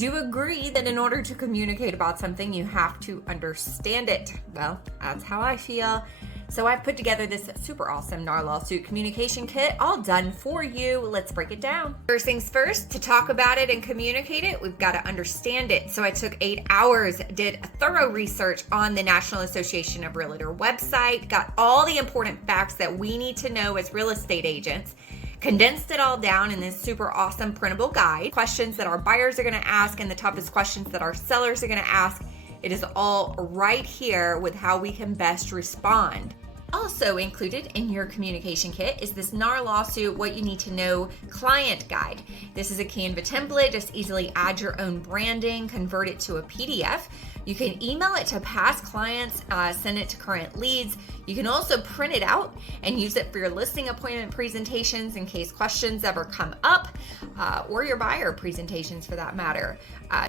Would you agree that in order to communicate about something, you have to understand it? Well, that's how I feel. So I've put together this super awesome NAR lawsuit communication kit, all done for you. Let's break it down. First things first, to talk about it and communicate it, we've got to understand it. So I took 8 hours, did a thorough research on the National Association of Realtors website, got all the important facts that we need to know as real estate agents, condensed it all down in this super awesome printable guide. Questions that our buyers are going to ask and the toughest questions that our sellers are going to ask. It is all right here with how we can best respond. Also included in your communication kit is this NAR lawsuit What You Need to Know client guide. This is a Canva template. Just easily add your own branding, convert it to a PDF. You can email it to past clients, send it to current leads. You can also print it out and use it for your listing appointment presentations in case questions ever come up, or your buyer presentations for that matter.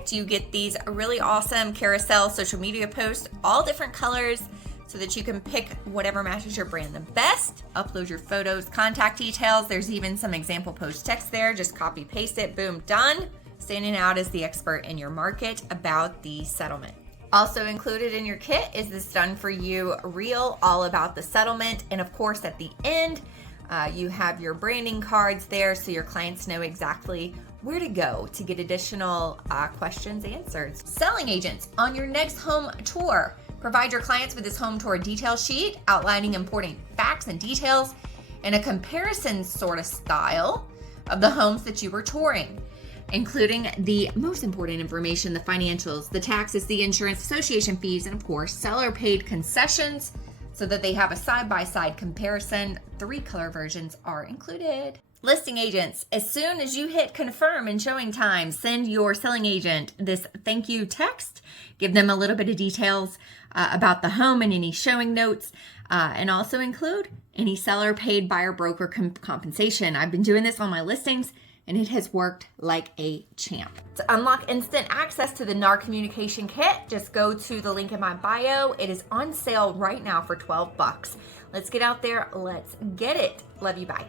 You get these really awesome carousel social media posts, all different colors, so that you can pick whatever matches your brand the best. Upload your photos, contact details. There's even some example post text there. Just copy, paste it, boom, done. Standing out as the expert in your market about the settlement. Also included in your kit is this done for you reel all about the settlement. And of course, at the end, you have your branding cards there so your clients know exactly where to go to get additional questions answered. Selling agents, on your next home tour, provide your clients with this home tour detail sheet outlining important facts and details in a comparison sort of style of the homes that you were touring, including the most important information, the financials, the taxes, the insurance, association fees, and of course, seller paid concessions so that they have a side-by-side comparison. 3 color versions are included. Listing agents, as soon as you hit confirm in showing time, send your selling agent this thank you text. Give them a little bit of details about the home and any showing notes, and also include any seller paid buyer broker compensation. I've been doing this on my listings and it has worked like a champ. To unlock instant access to the NAR communication kit, just go to the link in my bio. It is on sale right now for $12. Let's get out there. Let's get it. Love you. Bye.